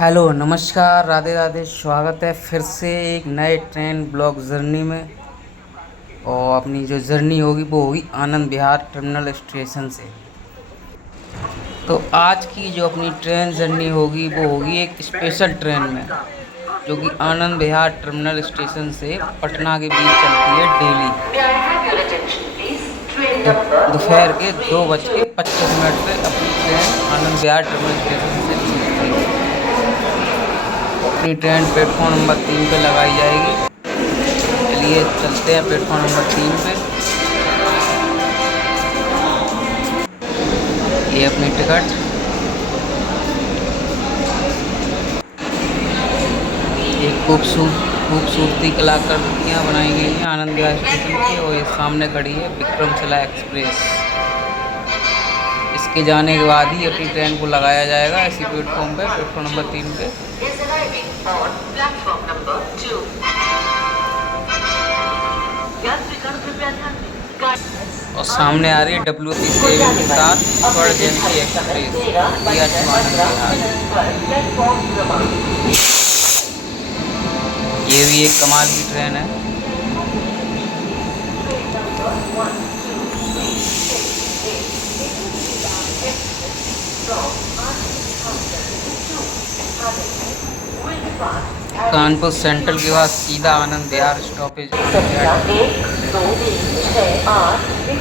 Hello नमस्कार राधे राधे। स्वागत है फिर से एक नए ट्रेन ब्लॉग जर्नी में। और अपनी जो जर्नी होगी वो होगी आनंद विहार टर्मिनल स्टेशन से। तो आज की जो अपनी ट्रेन जर्नी होगी वो होगी एक स्पेशल ट्रेन में, जो कि आनंद विहार टर्मिनल स्टेशन से पटना के बीच चलती है डेली। दोपहर के 2:25 पे अपनी train Anand Vihar terminal station से छूटती है। अपनी ट्रेन प्लेटफॉर्म नंबर 3 पे लगाई जाएगी। चलिए चलते हैं प्लेटफॉर्म नंबर 3 पे। ये अपनी टिकट। ये खूबसूरती कलाकृतियाँ बनाई गई हैं आनंद विहार स्टेशन की। और ये सामने खड़ी है विक्रमशिला एक्सप्रेस। इसके जाने के बाद ही अपनी ट्रेन को लगाया जाएगा इसी प्लेटफॉर्म पे, प्लेटफॉर्म नंबर 3 पे। और सामने आ रही है WP7 के साथ स्वर जयंती एक्सप्रेस दिया टू आनंद विहार। ये भी एक कमाल की ट्रेन है। कानपुर सेंट्रल के बाद सीधा आनंद विहार स्टॉपेज।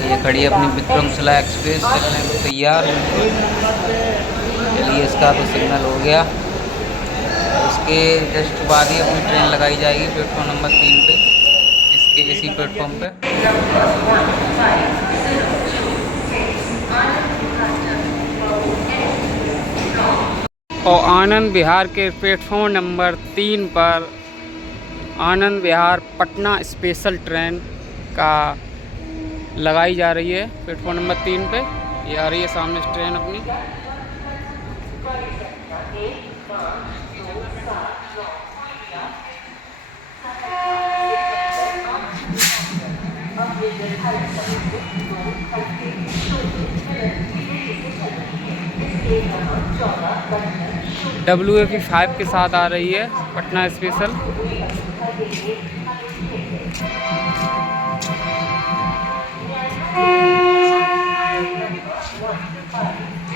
ये खड़ी है अपनी विक्रमशिला एक्सप्रेस चलने को तैयार। चलिए इसका तो सिग्नल हो गया। इसके जस्ट बाद ही अपनी ट्रेन लगाई जाएगी प्लेटफॉर्म नंबर 3 पे, इसके इसी प्लेटफॉर्म पे। और आनंद विहार के प्लेटफॉर्म नंबर 3 पर आनंद विहार पटना स्पेशल ट्रेन का लगाई जा रही है प्लेटफॉर्म नंबर 3 पे। ये आ रही है सामने ट्रेन अपनी। WAP5 के साथ आ रही है पटना स्पेशल।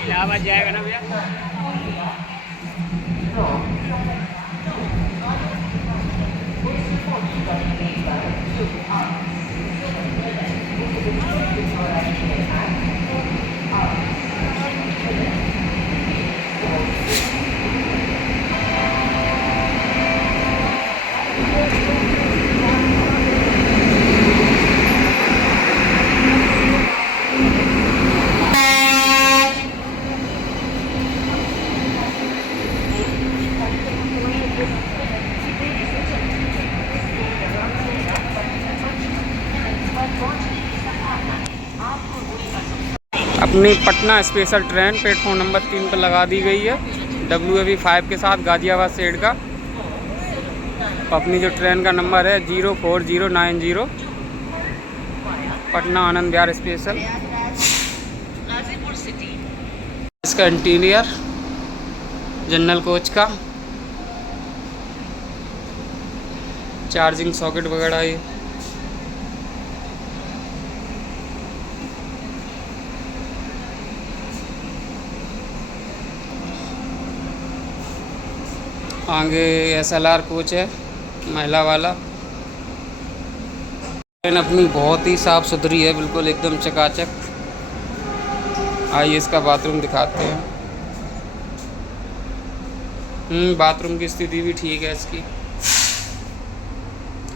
इलाहाबाद जाएगा ना भैया। अपनी Patna special train platform number 3 पर लगा दी गई है WAP5 के साथ गाजियाबाद सेड का। अपनी जो ट्रेन का नंबर है 04090, पटना आनंद विहार स्पेशल। इसका इंटीरियर जनरल कोच का, चार्जिंग सॉकेट वगैरह ये। आगे SLR कोच है महिला वाला। ट्रेन अपनी बहुत ही साफ़ सुथरी है, बिल्कुल एकदम चकाचक। आइए इसका बाथरूम दिखाते हैं। बाथरूम की स्थिति भी ठीक है इसकी।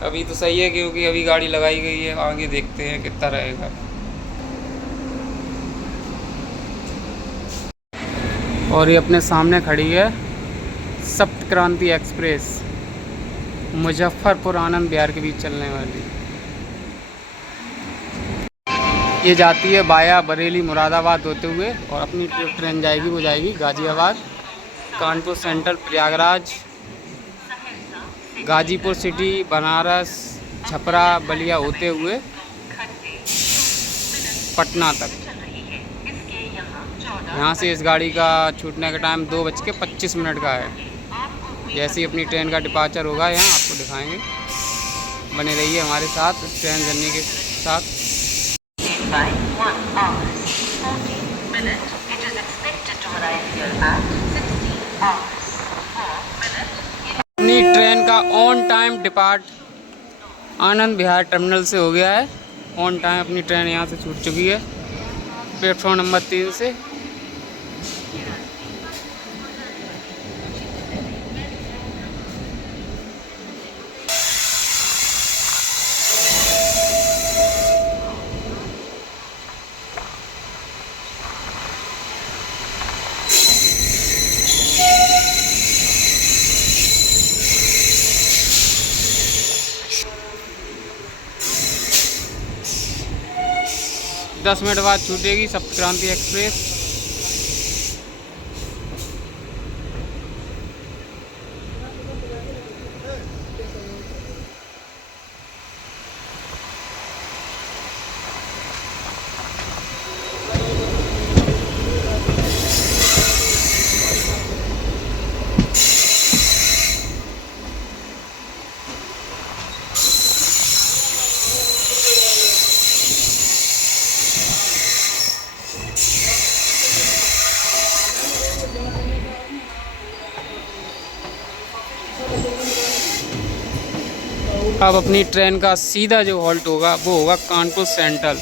अभी तो सही है क्योंकि अभी गाड़ी लगाई गई है। आगे देखते हैं कितना रहेगा। और ये अपने सामने खड़ी है सप्त क्रांति एक्सप्रेस, मुजफ्फरपुर आनंद विहार के बीच चलने वाली। ये जाती है बाया बरेली मुरादाबाद होते हुए। और अपनी जो ट्रेन जाएगी वो जाएगी गाजियाबाद, कानपुर सेंट्रल, प्रयागराज, गाजीपुर सिटी, बनारस, छपरा, बलिया होते हुए पटना तक। यहाँ से इस गाड़ी का छूटने का टाइम 2:25 का है। जैसे ही अपनी ट्रेन का डिपार्चर होगा यहाँ आपको दिखाएंगे। बने रहिए हमारे साथ इस ट्रेन जर्नी के साथ। अपनी ट्रेन का on time depart Anand Vihar terminal से हो गया है। ऑन टाइम अपनी ट्रेन यहाँ से छूट चुकी है प्लेटफॉर्म नंबर 3 से। दस मिनट बाद छूटेगी सप्त क्रांति एक्सप्रेस। अब अपनी ट्रेन का सीधा जो हॉल्ट होगा वो होगा कानपुर सेंट्रल।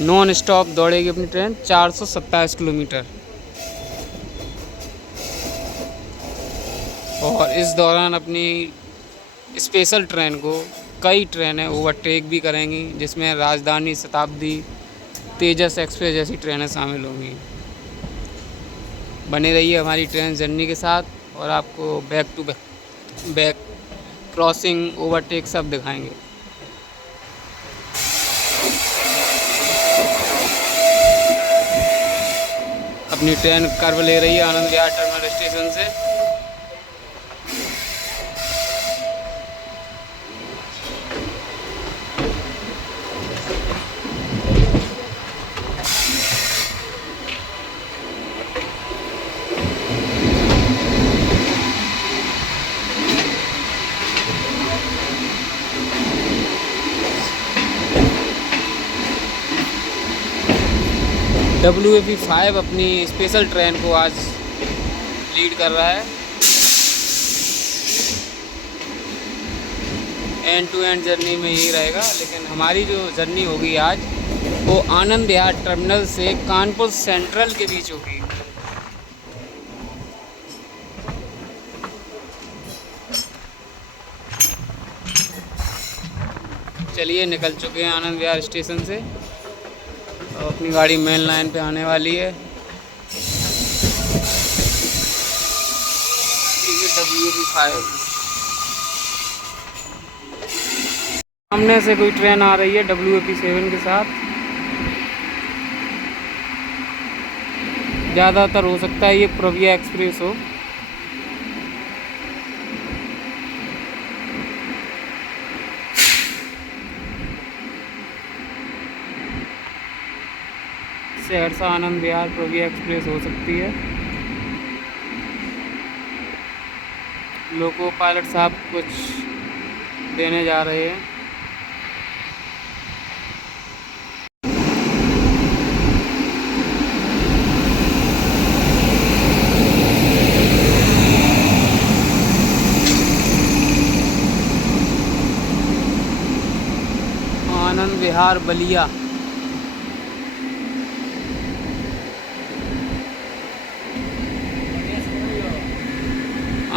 नॉन स्टॉप दौड़ेगी अपनी ट्रेन 427 किलोमीटर। और इस दौरान अपनी स्पेशल ट्रेन को कई ट्रेनें ओवरटेक भी करेंगी, जिसमें राजधानी, शताब्दी, तेजस एक्सप्रेस जैसी ट्रेनें शामिल होंगी। बने रहिए हमारी ट्रेन जर्नी के साथ और आपको back to back crossing, overtake सब दिखाएंगे। अपनी ट्रेन कर्व ले रही है आनंद विहार टर्मिनल स्टेशन से। WAP-5 अपनी स्पेशल ट्रेन को आज लीड कर रहा है। एंड टू एंड जर्नी में यही रहेगा, लेकिन हमारी जो जर्नी होगी आज वो आनंद विहार टर्मिनल से कानपुर सेंट्रल के बीच होगी। चलिए निकल चुके हैं आनंद विहार स्टेशन से। तो अपनी गाड़ी मेन लाइन पे आने वाली है। WAP-5 सामने से कोई ट्रेन आ रही है WAP-7 के साथ। ज़्यादातर हो सकता है ये प्रविया एक्सप्रेस हो। सहरसा आनंद विहार प्रविया एक्सप्रेस हो सकती है। लोको पायलट साहब कुछ देने जा रहे हैं। आनंद विहार बलिया।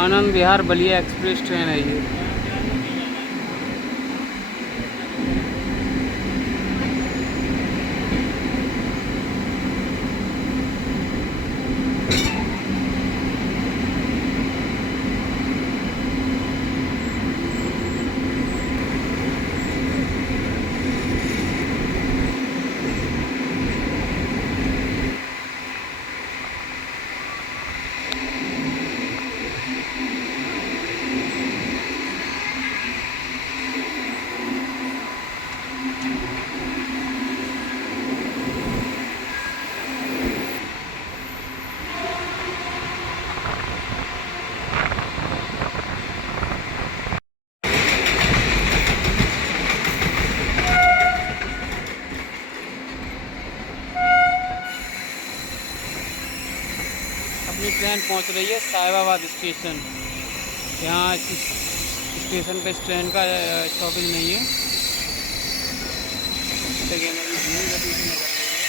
आनंद विहार बलिया एक्सप्रेस ट्रेन है ये। पहुंच रही है साहिबाबाद स्टेशन। यहाँ इस स्टेशन पे इस ट्रेन का स्टॉपेज नहीं है। देखिए मेरी धीमी गति से निकल रही है।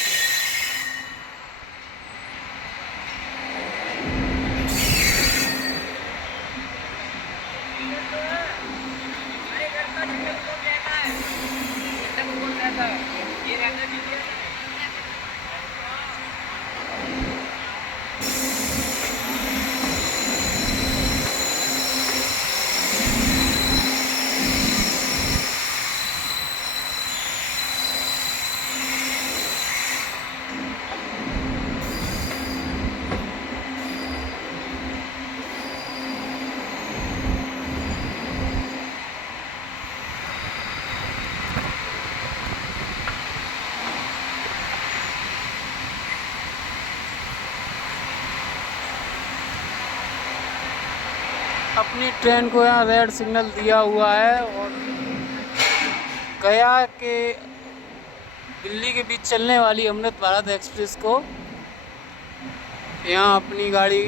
अपनी ट्रेन को यहाँ रेड सिग्नल दिया हुआ है और गया के दिल्ली के बीच चलने वाली अमृत भारत एक्सप्रेस को यहाँ अपनी गाड़ी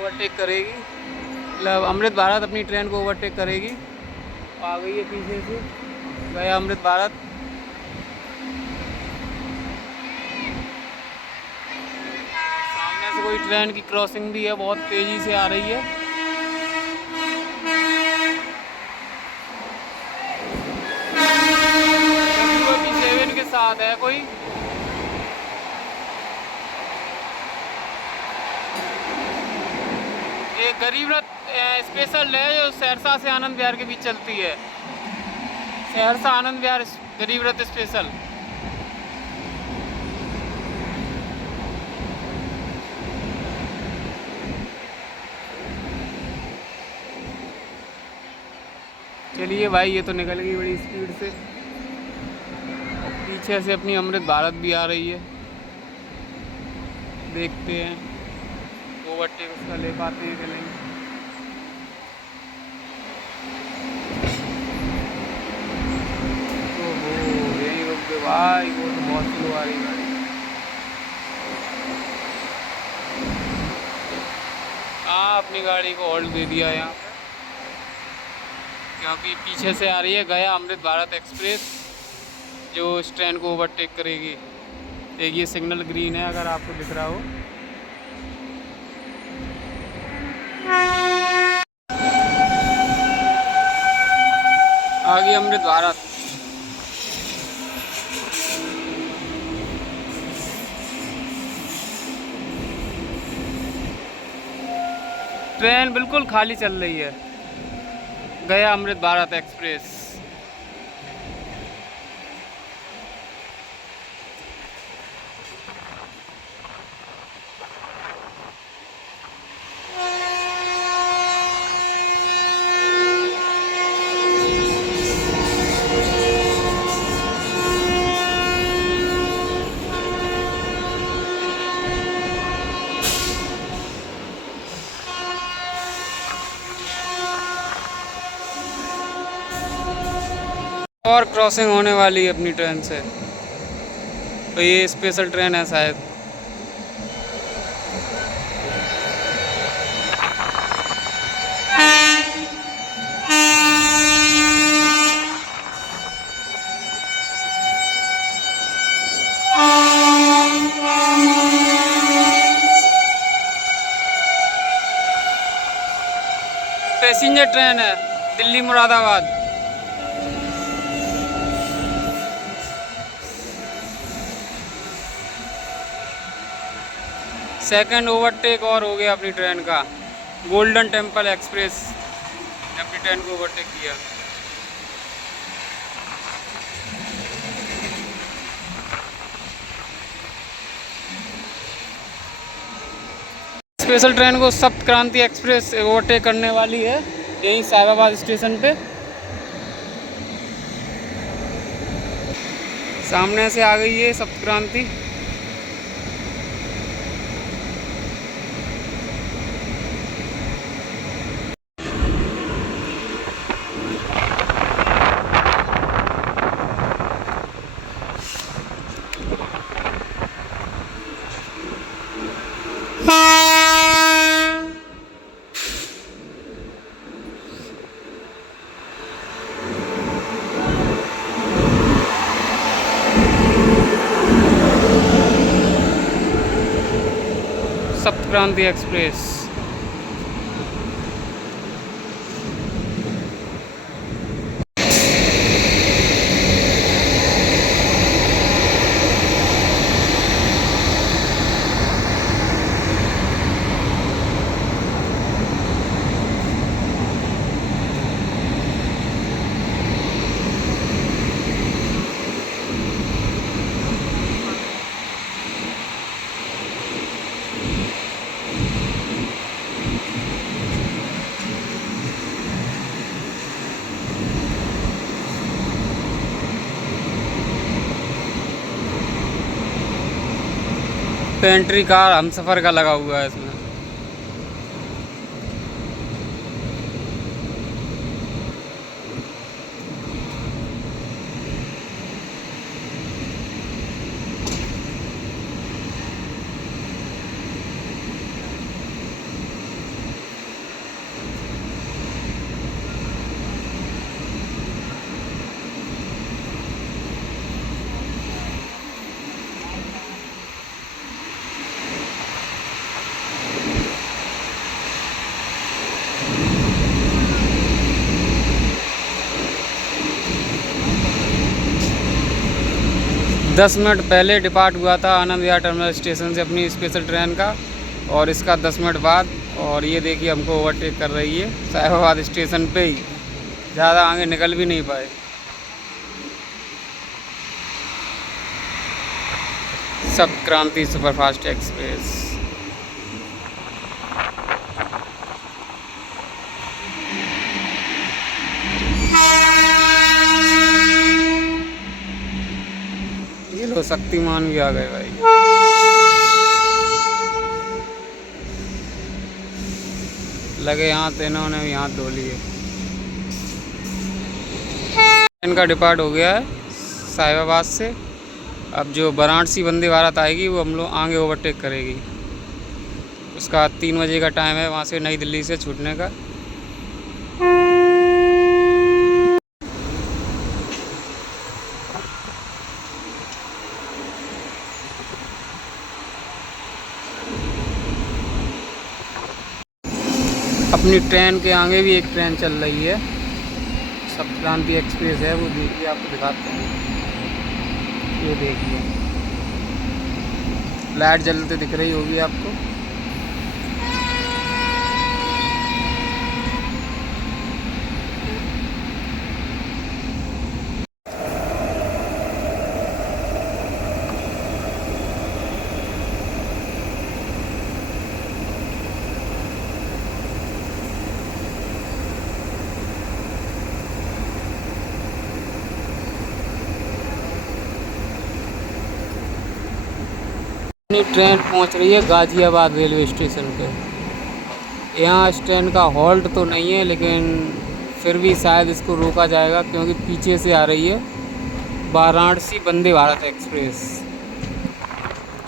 ओवरटेक करेगी। मतलब अमृत भारत अपनी ट्रेन को ओवरटेक करेगी। आ गई है पीछे से गया अमृत भारत। सामने से कोई ट्रेन की क्रॉसिंग भी है, बहुत तेज़ी से आ रही है। के साथ है कोई एक गरीब रथ स्पेशल है जो सहरसा से आनंद विहार के बीच चलती है। सहरसा आनंद विहार गरीब रथ स्पेशल। चलिए भाई, ये तो निकल गई बड़ी स्पीड से। पीछे से अपनी अमृत भारत भी आ रही है, देखते हैं ओवरटेक उसका ले पाते हैं कि नहीं। ओहो, यही रुक गए भाई, वो तो बहुत स्लो आ रही गाड़ी। हाँ, अपनी गाड़ी को होल्ड दे दिया यहाँ पे, क्योंकि पीछे से आ रही है गया अमृत भारत एक्सप्रेस जो इस ट्रेन को ओवरटेक करेगी। एक ये सिग्नल ग्रीन है, अगर आपको दिख रहा हो। आ गई अमृत भारत। ट्रेन बिल्कुल खाली चल रही है, गया अमृत भारत एक्सप्रेस। और क्रॉसिंग होने वाली है अपनी ट्रेन से, तो ये स्पेशल ट्रेन है शायद। पैसेंजर ट्रेन है दिल्ली मुरादाबाद। सेकंड ओवरटेक और हो गया अपनी ट्रेन का। गोल्डन टेम्पल एक्सप्रेस ने अपनी ट्रेन को ओवरटेक किया। स्पेशल ट्रेन को सप्त क्रांति एक्सप्रेस ओवरटेक करने वाली है यहीं साहिबाबाद स्टेशन पे। सामने से आ गई है सप्त क्रांति। क्रांति एक्सप्रेस। पेंट्री कार हमसफ़र का लगा हुआ है इसमें। दस मिनट पहले डिपार्ट हुआ था आनंद विहार टर्मिनल स्टेशन से अपनी स्पेशल ट्रेन का, और इसका 10 मिनट बाद। और ये देखिए हमको ओवरटेक कर रही है साहिबाबाद स्टेशन पे ही, ज़्यादा आगे निकल भी नहीं पाए। सप्त क्रांति सुपरफास्ट एक्सप्रेस। ये लो शक्तिमान भी आ गए भाई। लगे हाथ, इन्होंने भी हाथ धो लिए। इनका डिपार्ट हो गया है साहिबाबाद से। अब जो वाराणसी वंदे भारत आएगी वो हम लोग आगे ओवरटेक करेगी। उसका 3 बजे का टाइम है वहाँ से नई दिल्ली से छूटने का। अपनी ट्रेन के आगे भी एक ट्रेन चल रही है, सप्त क्रांति एक्सप्रेस है। वो देखिए, आपको दिखाते हैं। ये देखिए लाइट जलते दिख रही होगी आपको। अपनी ट्रेन पहुंच रही है गाज़ियाबाद रेलवे स्टेशन पे। यहाँ इस ट्रेन का हॉल्ट तो नहीं है, लेकिन फिर भी शायद इसको रोका जाएगा क्योंकि पीछे से आ रही है वाराणसी वंदे भारत एक्सप्रेस,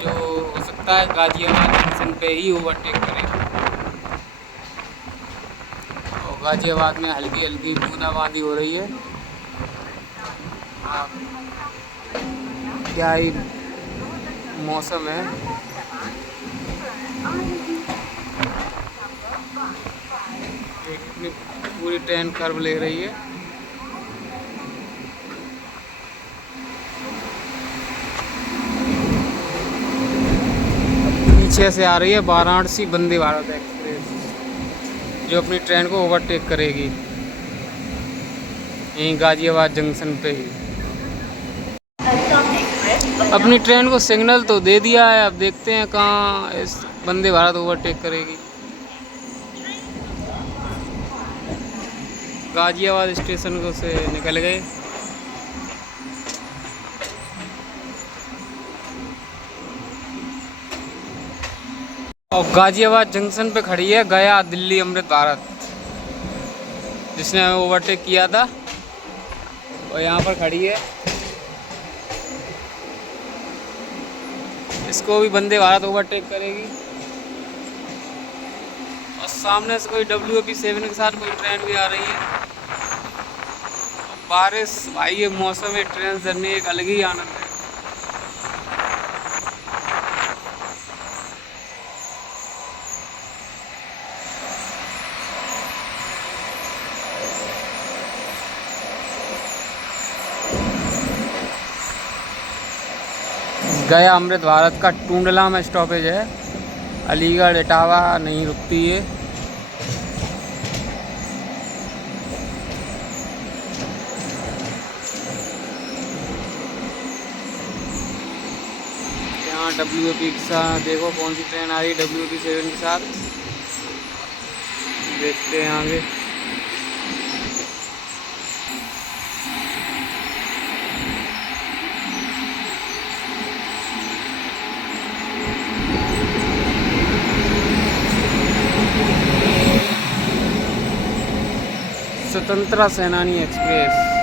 जो हो सकता है गाज़ियाबाद जंक्शन पे ही ओवरटेक करेगी। और गाज़ियाबाद में हल्की हल्की बूंदाबांदी हो रही है। क्या ही मौसम है। पूरी ट्रेन कर्व ले रही है। पीछे से आ रही है वाराणसी वंदे भारत एक्सप्रेस, जो अपनी ट्रेन को ओवरटेक करेगी यहीं गाज़ियाबाद जंक्शन पे ही। अपनी ट्रेन को सिग्नल तो दे दिया है, अब देखते हैं कहाँ इस वंदे भारत ओवरटेक करेगी। गाज़ियाबाद स्टेशन को से निकल गए। और गाज़ियाबाद जंक्शन पे खड़ी है गया दिल्ली अमृत भारत, जिसने हमें ओवरटेक किया था, और यहाँ पर खड़ी है। इसको भी वंदे भारत ओवरटेक करेगी। और सामने से कोई WAP7 के साथ कोई ट्रेन भी आ रही है। बारिश भाई, ये मौसम में ट्रेन जर्नी एक अलग ही आनंद है। गया अमृत भारत का टूंडला में स्टॉपेज है। अलीगढ़ इटावा नहीं रुकती है। यहाँ WAP के साथ देखो कौन सी ट्रेन आ रही है, WAP 7 के साथ। देखते हैं आगे। स्वतंत्रता सेनानी एक्सप्रेस।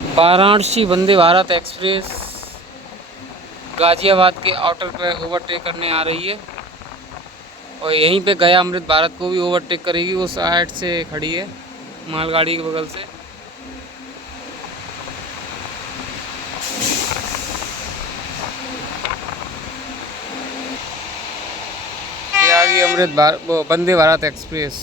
वाराणसी वंदे भारत एक्सप्रेस गाजियाबाद के आउटर पे ओवरटेक करने आ रही है और यहीं पे गया अमृत भारत को भी ओवरटेक करेगी। वो साइड से खड़ी है मालगाड़ी के बगल से। ये आ गई अमृत भारत वो वंदे भारत एक्सप्रेस।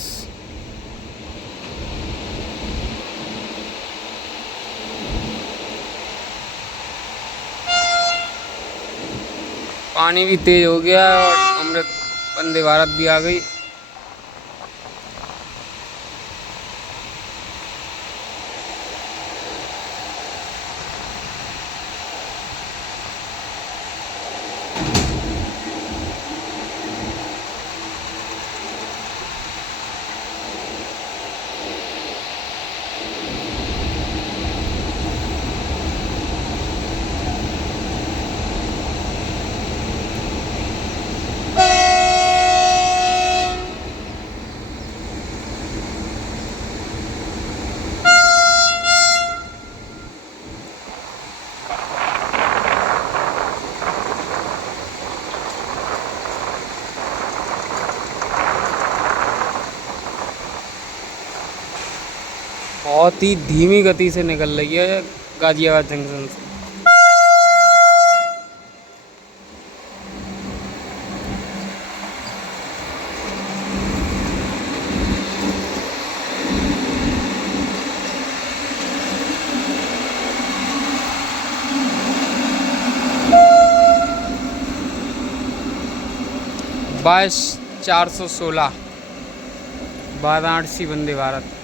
पानी भी तेज हो गया और अमृत वंदे भारत भी आ गई। बहुत ही धीमी गति से निकल रही है गाजियाबाद जंक्शन से। बाईस 416 वाराणसी वंदे भारत।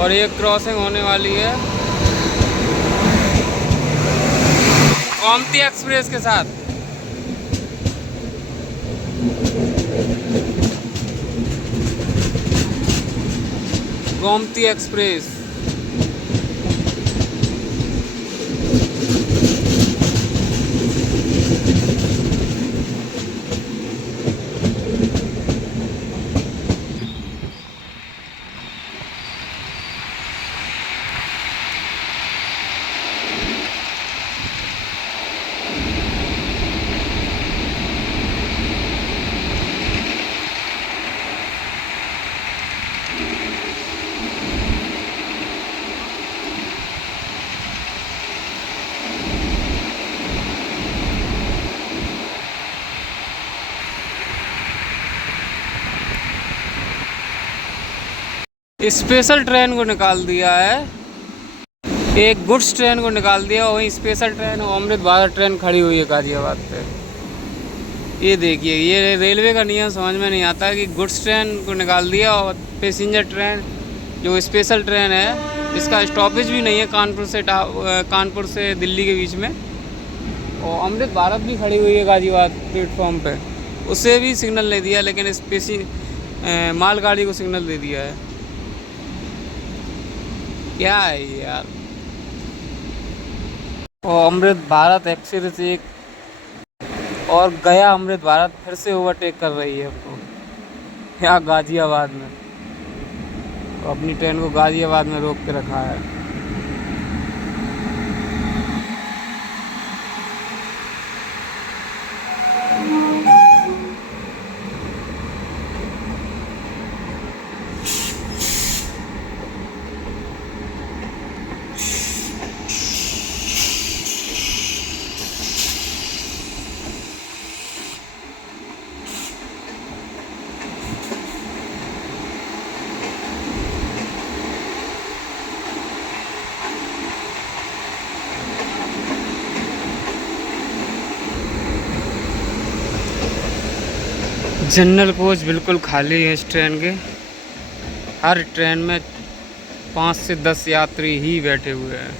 और ये क्रॉसिंग होने वाली है गोमती एक्सप्रेस के साथ। गोमती एक्सप्रेस। स्पेशल ट्रेन को निकाल दिया है, एक गुड्स ट्रेन को निकाल दिया, वहीं स्पेशल ट्रेन और अमृत भारत ट्रेन खड़ी हुई है गाजियाबाद पे। ये देखिए, ये रेलवे का नियम समझ में नहीं आता कि गुड्स ट्रेन को निकाल दिया और पैसेंजर ट्रेन जो स्पेशल ट्रेन है इसका स्टॉपेज भी नहीं है कानपुर से दिल्ली के बीच में, और अमृत भारत भी खड़ी हुई है गाजियाबाद प्लेटफॉर्म पे, उसे भी सिग्नल नहीं दिया, लेकिन मालगाड़ी को सिग्नल दे दिया है। क्या है ये यार। और अमृत भारत एक्सप्रेस एक और गया अमृत भारत फिर से ओवरटेक कर रही है हमको यहाँ गाजियाबाद में, तो अपनी ट्रेन को गाजियाबाद में रोक के रखा है। जनरल कोच बिल्कुल खाली है इस ट्रेन के, हर ट्रेन में 5 से 10 यात्री ही बैठे हुए हैं।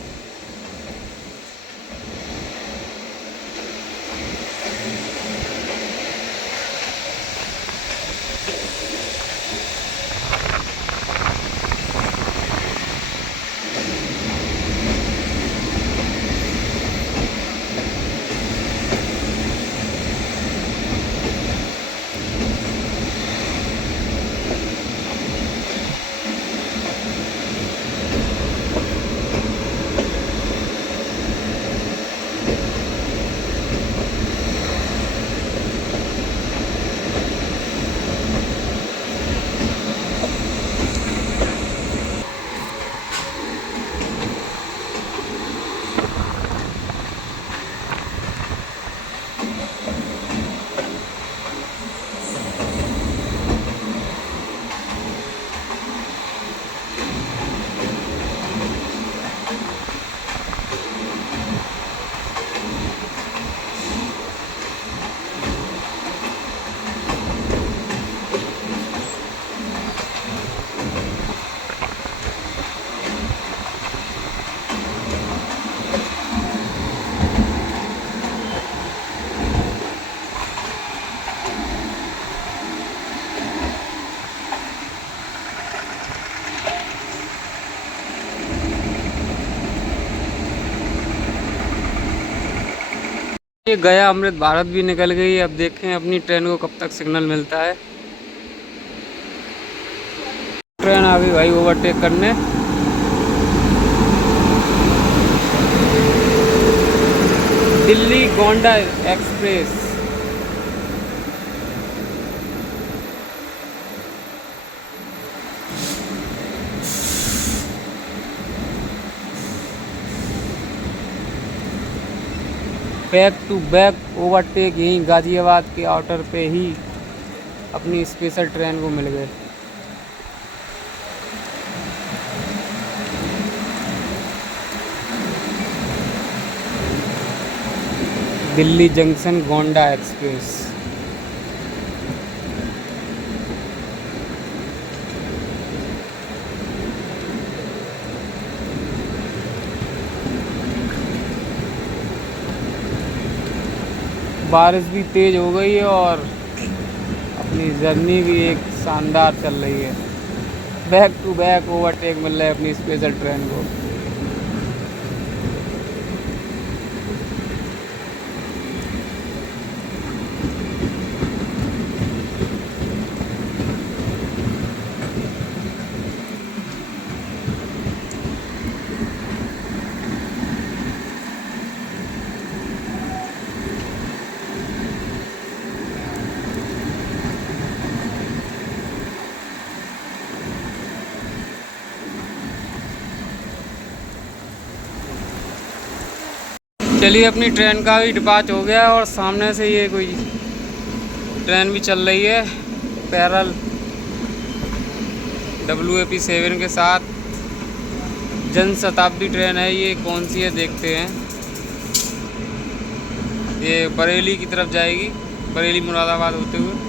ये गया अमृत भारत भी निकल गई, अब देखें अपनी ट्रेन को कब तक सिग्नल मिलता है। ट्रेन आ गई भाई ओवरटेक करने। Delhi Gonda express. Back to back overtake यहीं गाजियाबाद के आउटर पे ही अपनी स्पेशल ट्रेन को मिल गए। Delhi junction Gonda express. बारिश भी तेज़ हो गई है और अपनी जर्नी भी एक शानदार चल रही है। बैक टू बैक ओवरटेक मिल रहा है अपनी स्पेशल ट्रेन को। चलिए, अपनी ट्रेन का भी डिपार्च हो गया और सामने से ये कोई ट्रेन भी चल रही है पैरल WAP7 के साथ। जन शताब्दी ट्रेन है ये, कौन सी है देखते हैं। ये बरेली की तरफ जाएगी, बरेली मुरादाबाद होते हुए।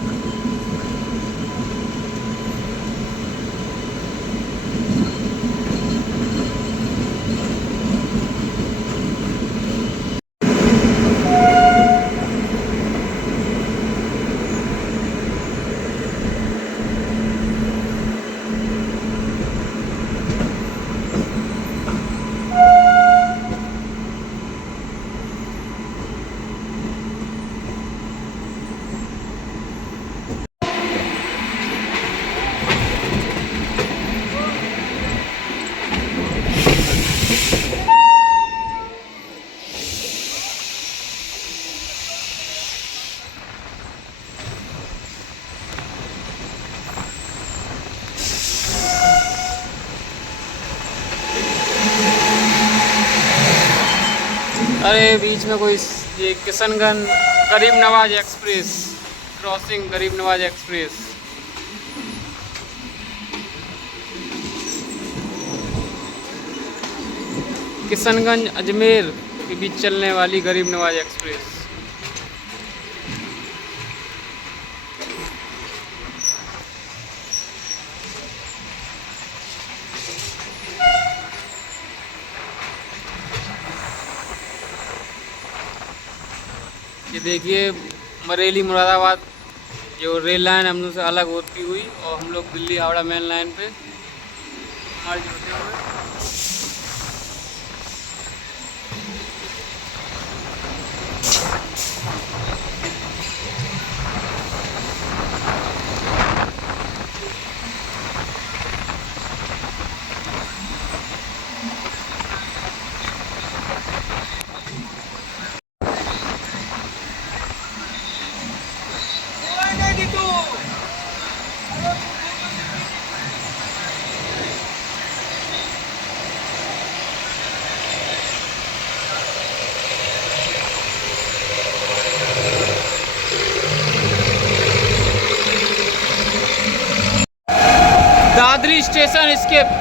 अरे बीच में कोई ये किशनगंज गरीब नवाज एक्सप्रेस क्रॉसिंग, गरीब नवाज एक्सप्रेस। किशनगंज अजमेर के बीच चलने वाली गरीब नवाज एक्सप्रेस। ये देखिए बरेली मुरादाबाद जो रेल लाइन हम लोग से अलग होती हुई और हम लोग दिल्ली हावड़ा मेन लाइन पे मर्ज होते हुए। Dadri station skip.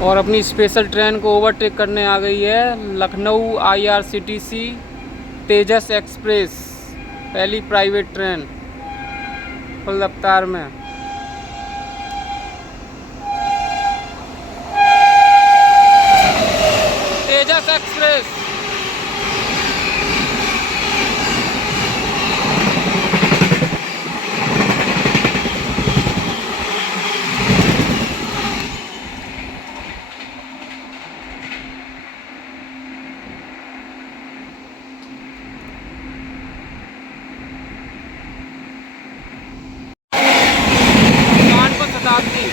और अपनी स्पेशल ट्रेन को ओवरटेक करने आ गई है लखनऊ IRCTC तेजस एक्सप्रेस, पहली प्राइवेट ट्रेन फुल रफ्तार में। तेजस एक्सप्रेस। कानपुर शताब्दी।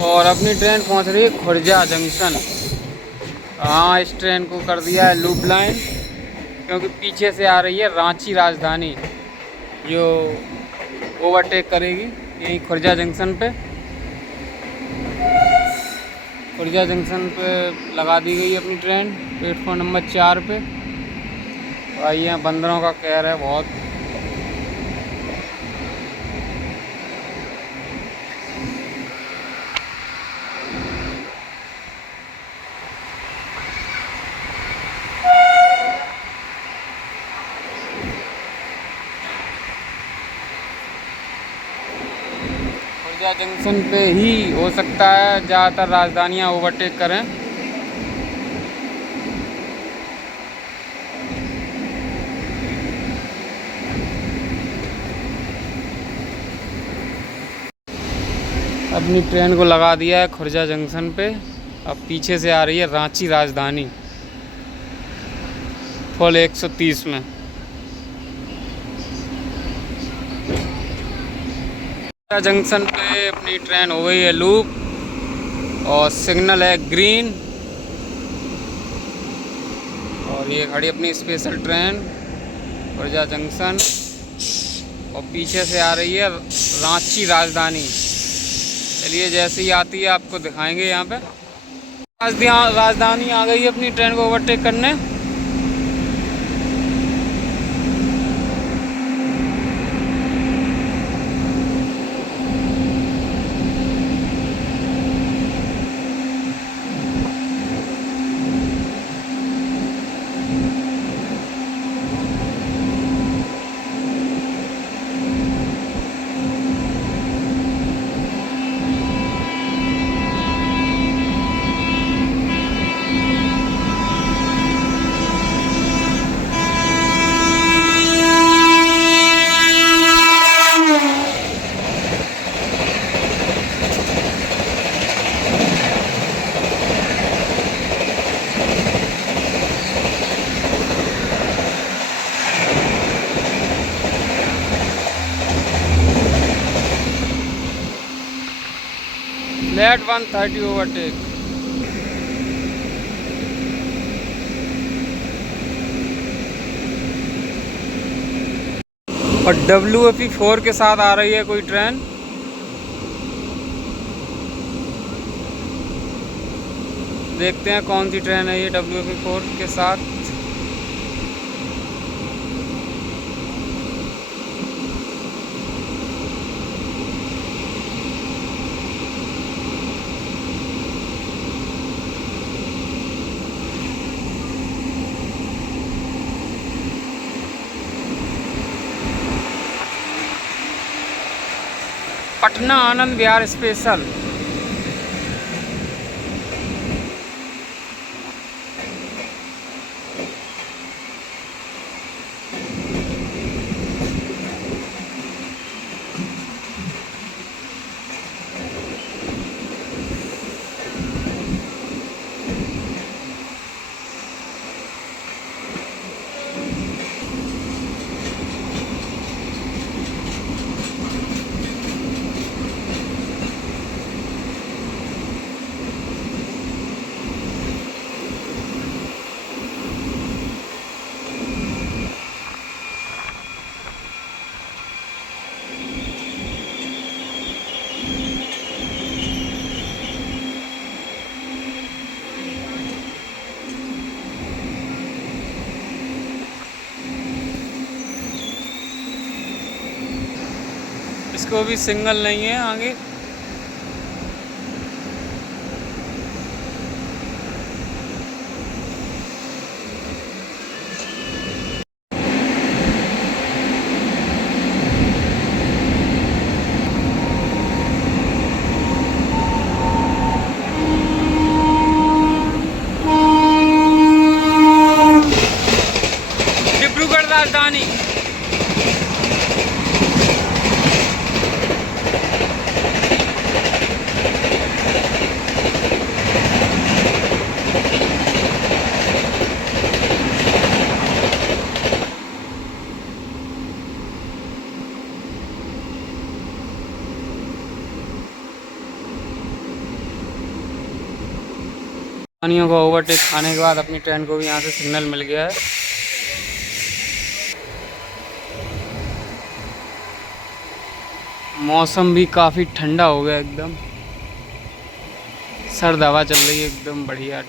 और अपनी ट्रेन पहुंच रही है खुर्जा जंक्शन। हाँ, इस ट्रेन को कर दिया है लूप लाइन, क्योंकि पीछे से आ रही है रांची राजधानी जो ओवरटेक करेगी यहीं खुर्जा जंक्शन पे। खुर्जा जंक्शन पे लगा दी गई अपनी ट्रेन प्लेटफॉर्म नंबर 4 पे। तो आइए, बंदरों का कहर है बहुत। खुर्जा जंक्शन पे ही हो सकता है ज़्यादातर राजधानियाँ ओवरटेक करें। अपनी ट्रेन को लगा दिया है खुर्जा जंक्शन पे। अब पीछे से आ रही है रांची राजधानी फुल 130 में। खुर्जा जंक्शन पे अपनी ट्रेन हो गई है लूप और सिग्नल है ग्रीन। और ये खड़ी अपनी स्पेशल ट्रेन खुर्जा जंक्शन, और पीछे से आ रही है रांची राजधानी। चलिए, जैसे ही आती है आपको दिखाएंगे। यहाँ पे राजधानी आ गई है अपनी ट्रेन को ओवरटेक करने। Late 130 overtake. और WFE4 के साथ आ रही है कोई ट्रेन। देखते हैं कौन सी ट्रेन है ये WFE4 के साथ। पटना आनंद विहार स्पेशल। इसको भी सिग्नल नहीं है आगे। डिब्रूगढ़ राजधानी। पानियों को ओवरटेक खाने के बाद अपनी ट्रेन को भी यहाँ से सिग्नल मिल गया है। मौसम भी काफ़ी ठंडा हो गया, एकदम सर्द हवा चल रही है, एकदम बढ़िया।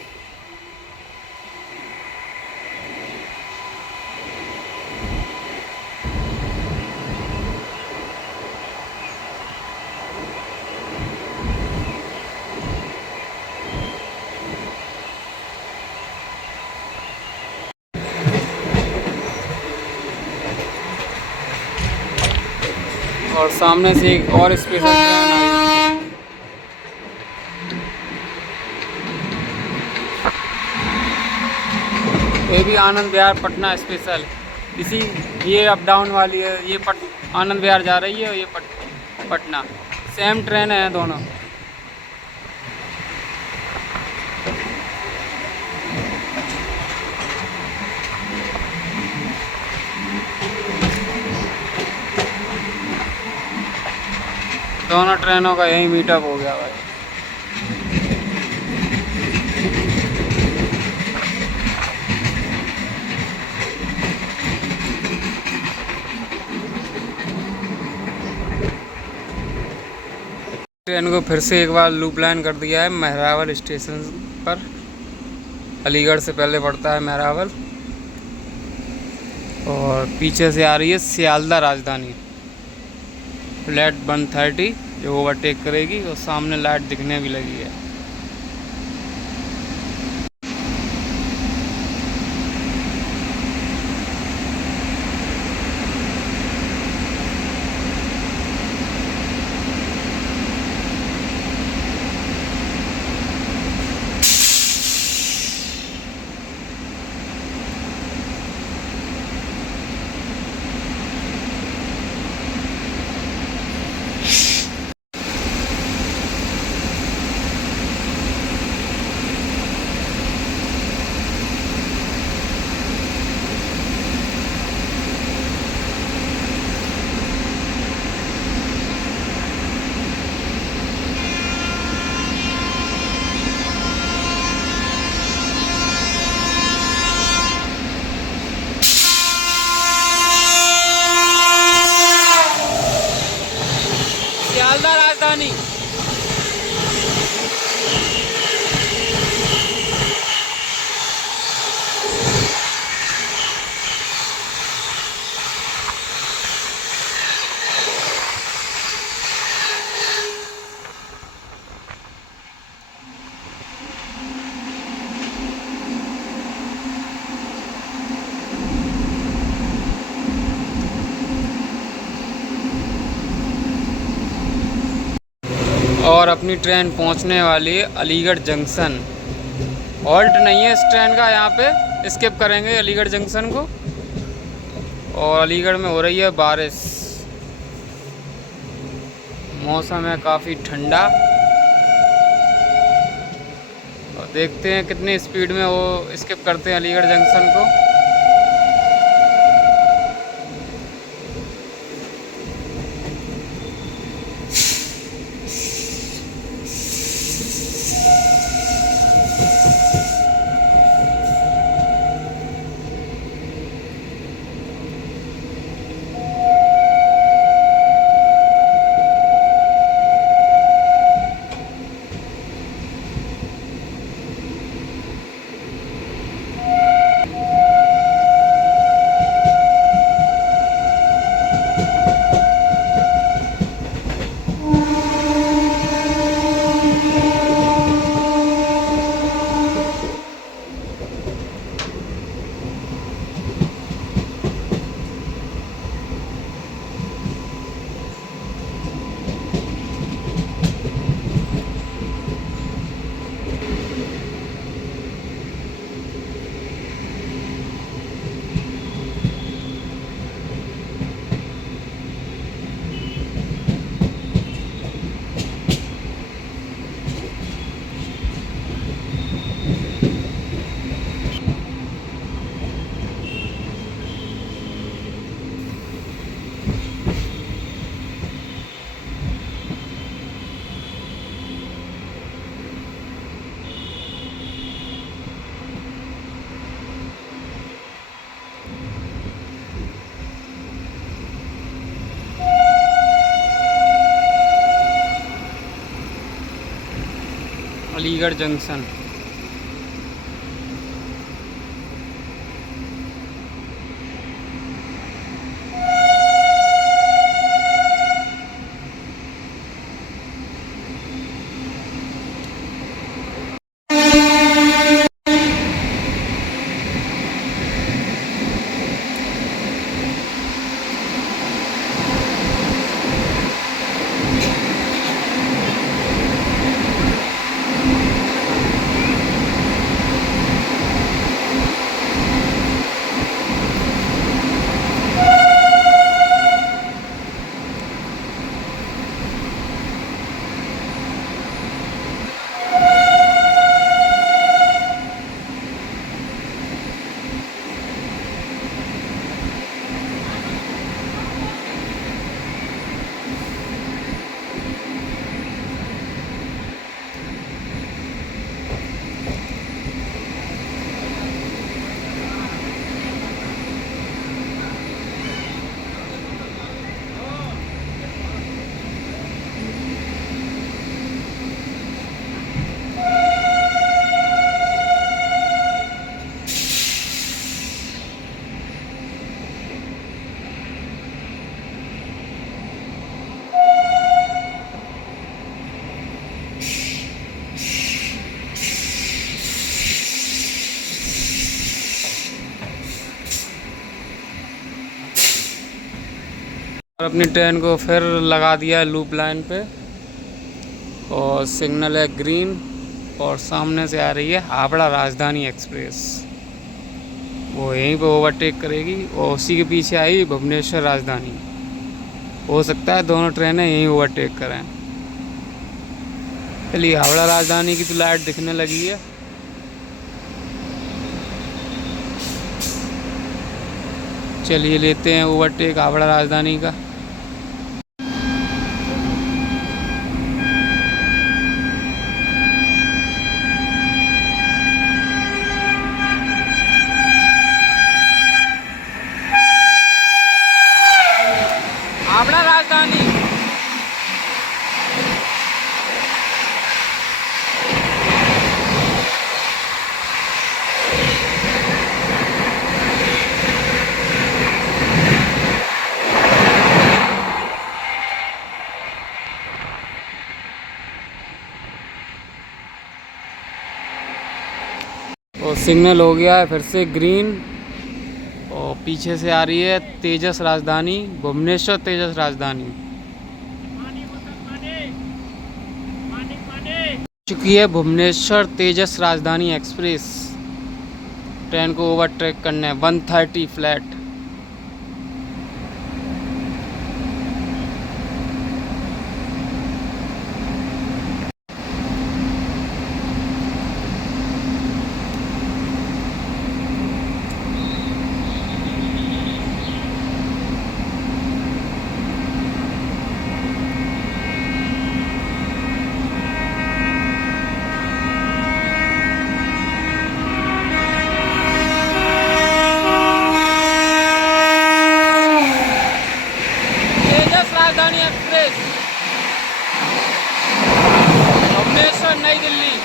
और सामने से एक और स्पेशल ट्रेन आई। ये भी आनंद विहार पटना स्पेशल। इसी ये अप डाउन वाली है, ये आनंद विहार जा रही है और ये पटना। सेम ट्रेन है दोनों। दोनों ट्रेनों का यही मीटअप हो गया भाई। ट्रेन को फिर से एक बार लूप लाइन कर दिया है मेहरावल स्टेशन पर। अलीगढ़ से पहले पड़ता है मेहरावल, और पीछे से आ रही है सियालदा राजधानी फ्लैट 130 जो ओवरटेक करेगी, और सामने लाइट दिखने भी लगी है। सियालदा राजधानी। और अपनी ट्रेन पहुंचने वाली है अलीगढ़ जंक्शन। हॉल्ट नहीं है इस ट्रेन का, यहाँ पे स्किप करेंगे अलीगढ़ जंक्शन को। और अलीगढ़ में हो रही है बारिश, मौसम है काफ़ी ठंडा, और देखते हैं कितनी स्पीड में वो स्किप करते हैं अलीगढ़ जंक्शन को। अलीगढ़ जंक्शन। और अपनी ट्रेन को फिर लगा दिया है लूप लाइन पे और सिग्नल है ग्रीन और सामने से आ रही है हावड़ा राजधानी एक्सप्रेस। वो यहीं पे ओवरटेक करेगी और उसी के पीछे आई भुवनेश्वर राजधानी। हो सकता है दोनों ट्रेनें यहीं ओवरटेक करें। चलिए हावड़ा राजधानी की तो लाइट दिखने लगी है। चलिए लेते हैं ओवरटेक हावड़ा राजधानी का। हावड़ा राजधानी और सिग्नल हो गया है फिर से ग्रीन और पीछे से आ रही है तेजस राजधानी, भुवनेश्वर तेजस राजधानी। चुकी है भुवनेश्वर तेजस राजधानी एक्सप्रेस। ट्रेन को ओवरटेक करना है 130 फ्लैट। राजधानी एक्सप्रेस भुवनेश्वर नई दिल्ली।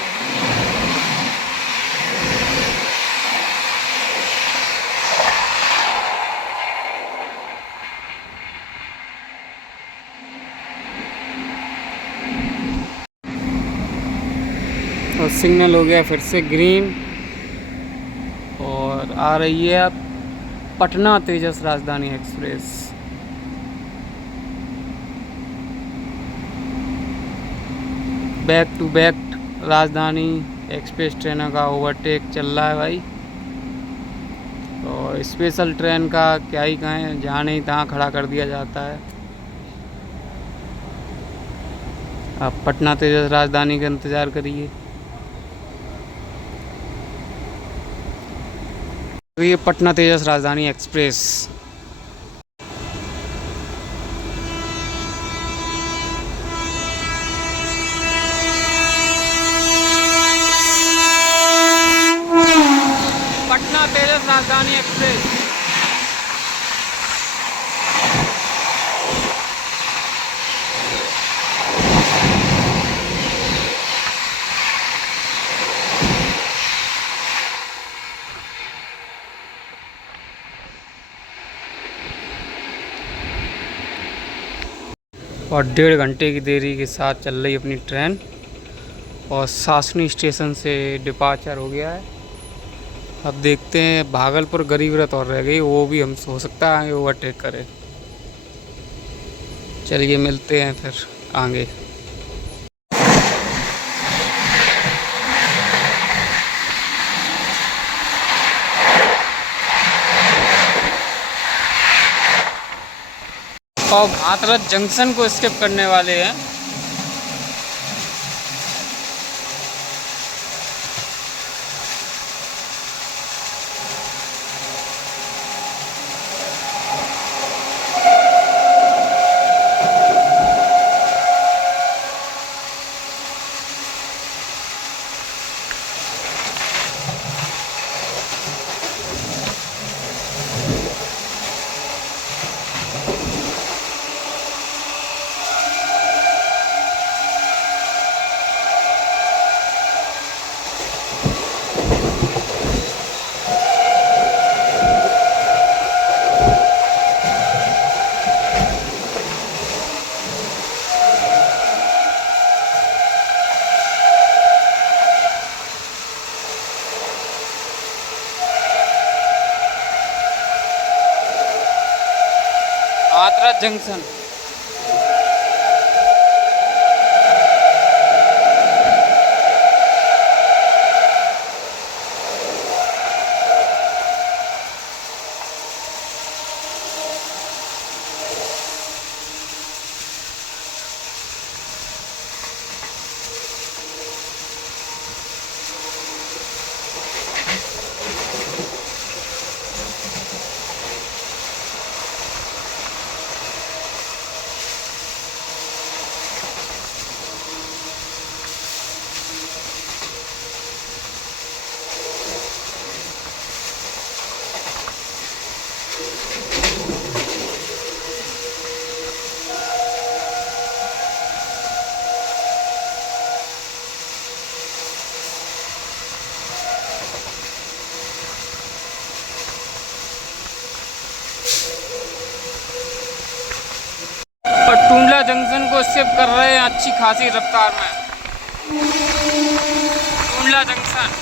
और सिग्नल हो गया फिर से ग्रीन और आ रही है अब पटना तेजस राजधानी एक्सप्रेस। बैक टू बैक राजधानी एक्सप्रेस ट्रेनों का ओवरटेक चल रहा है भाई। और स्पेशल ट्रेन का क्या ही कहें, जहाँ नहीं तहाँ खड़ा कर दिया जाता है। आप पटना तेजस राजधानी का इंतज़ार करिए। तो ये पटना तेजस राजधानी एक्सप्रेस। पटना तेजस राजधानी एक्सप्रेस। और 1.5 घंटे की देरी के साथ चल रही अपनी ट्रेन और सासनी स्टेशन से डिपार्चर हो गया है। अब देखते हैं, भागलपुर गरीब रथ और रह गई, वो भी हम हो सकता है आगे ओवरटेक करें। चलिए मिलते हैं फिर आगे। और हाथरस जंक्शन को स्किप करने वाले हैं। हाथरस जंक्शन। और टूंडला जंक्शन को स्किप कर रहे हैं अच्छी खासी रफ्तार में। टूंडला जंक्शन।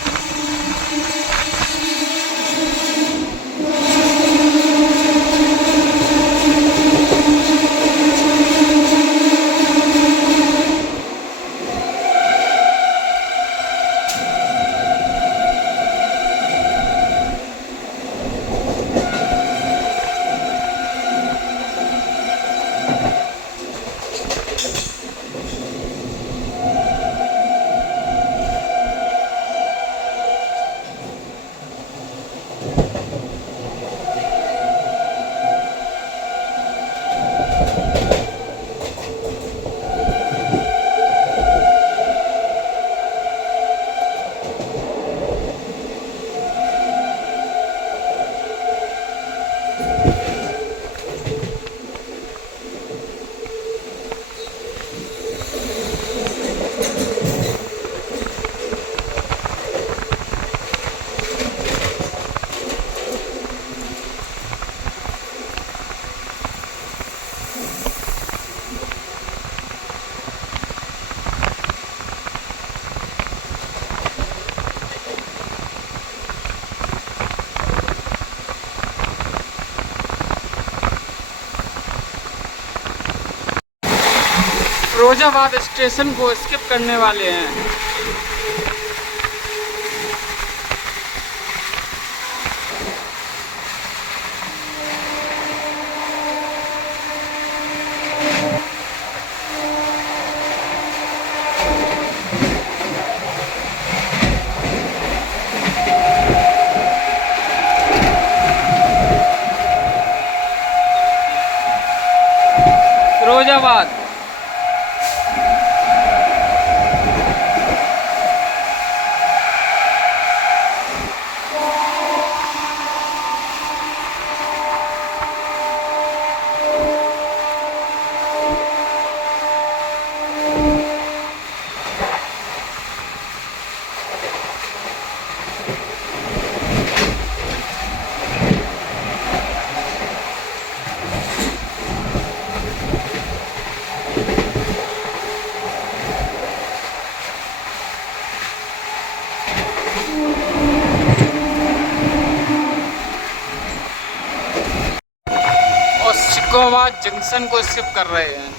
फिरोजाबाद स्टेशन को स्किप करने वाले हैं। फिरोजाबाद। इटावा जंक्शन को स्किप कर रहे हैं।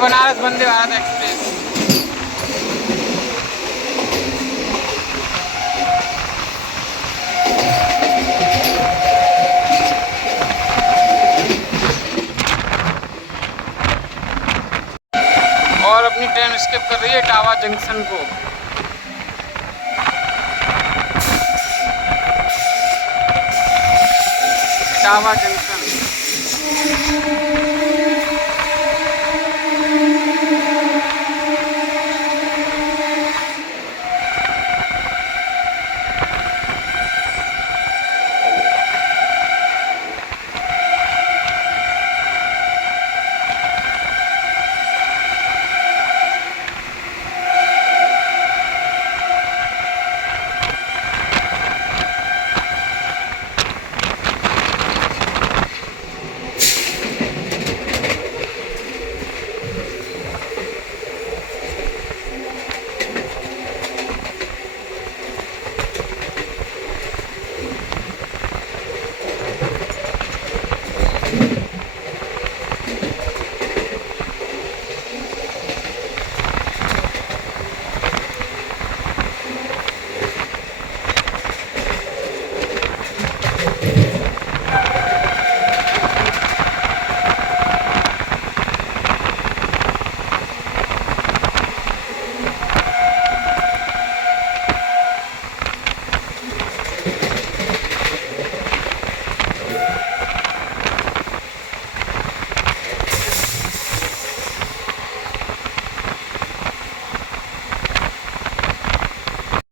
बनारस वंदे भारत एक्सप्रेस। और अपनी ट्रेन स्किप कर रही है इटावा जंक्शन को। इटावा जंक्शन।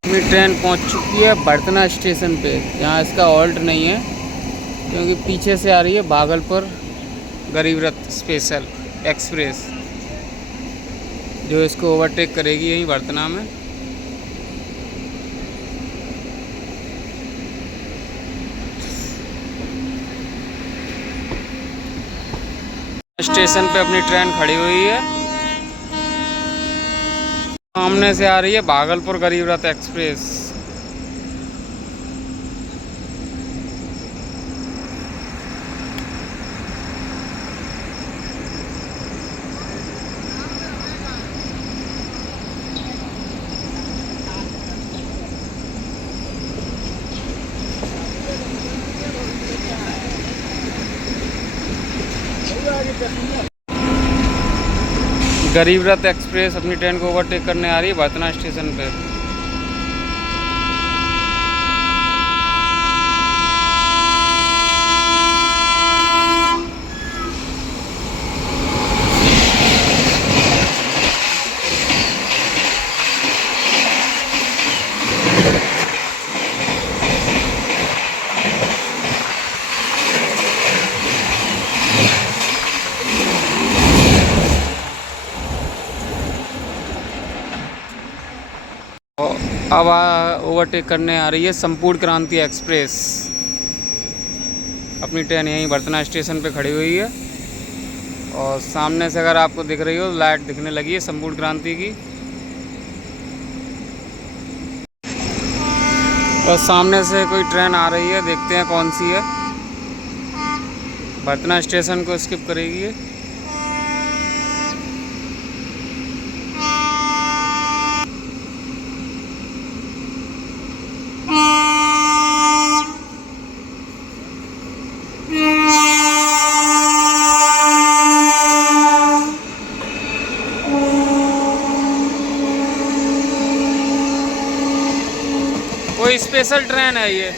अपनी ट्रेन पहुंच चुकी है बड़तना स्टेशन पे। यहाँ इसका हॉल्ट नहीं है क्योंकि पीछे से आ रही है भागलपुर गरीब रथ स्पेशल एक्सप्रेस, जो इसको ओवरटेक करेगी यहीं बड़तना में। स्टेशन पे अपनी ट्रेन खड़ी हुई है। सामने से आ रही है भागलपुर गरीब रथ एक्सप्रेस। गरीब रथ एक्सप्रेस अपनी ट्रेन को ओवरटेक करने आ रही है बड़तना स्टेशन पे। अब ओवरटेक करने आ रही है संपूर्ण क्रांति एक्सप्रेस। अपनी ट्रेन यहीं बड़तना स्टेशन पे खड़ी हुई है और सामने से अगर आपको दिख रही हो लाइट दिखने लगी है संपूर्ण क्रांति की। और सामने से कोई ट्रेन आ रही है, देखते हैं कौन सी है। बर्तना स्टेशन को स्किप करेगी ये। कोई स्पेशल ट्रेन है ये।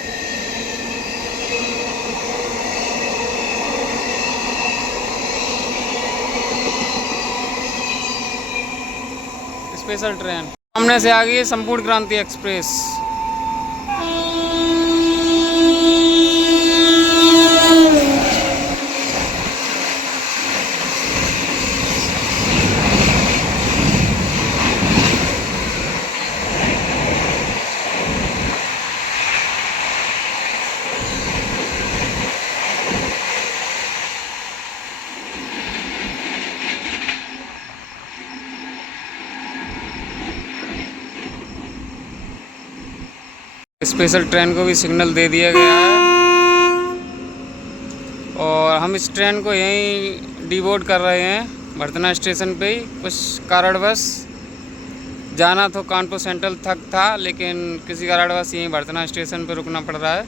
स्पेशल ट्रेन सामने से आ गई है संपूर्ण क्रांति एक्सप्रेस। स्पेशल ट्रेन को भी सिग्नल दे दिया गया है और हम इस ट्रेन को यहीं डिबोर्ड कर रहे हैं बर्तना स्टेशन पे ही। कुछ कारणवश जाना तो कानपुर सेंट्रल तक था, लेकिन किसी कारणवश यहीं बर्तना स्टेशन पे रुकना पड़ रहा है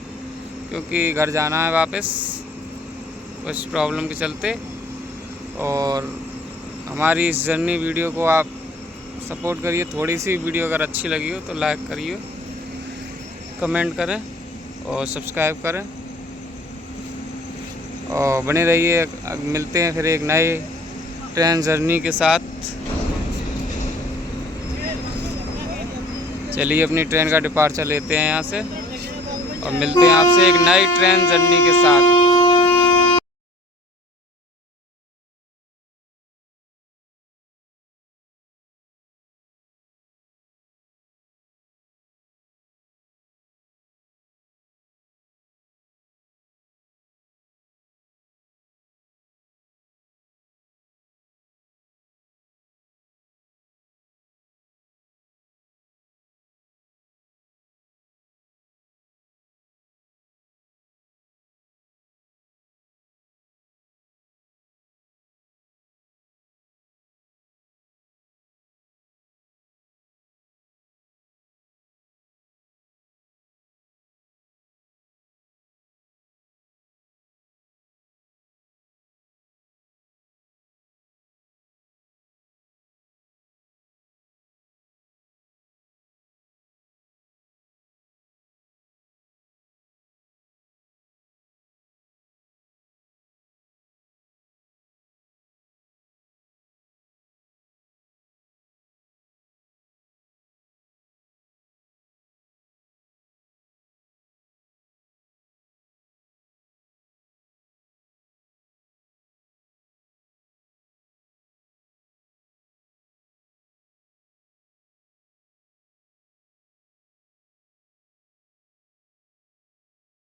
क्योंकि घर जाना है वापस कुछ प्रॉब्लम के चलते। और हमारी इस जर्नी वीडियो को आप सपोर्ट करिए। थोड़ी सी वीडियो अगर अच्छी लगी हो तो लाइक करिए, कमेंट करें और सब्सक्राइब करें और बने रहिए। मिलते हैं फिर एक नए ट्रेन जर्नी के साथ। चलिए अपनी ट्रेन का डिपार्चर लेते हैं यहाँ से और मिलते हैं आपसे एक नई ट्रेन जर्नी के साथ।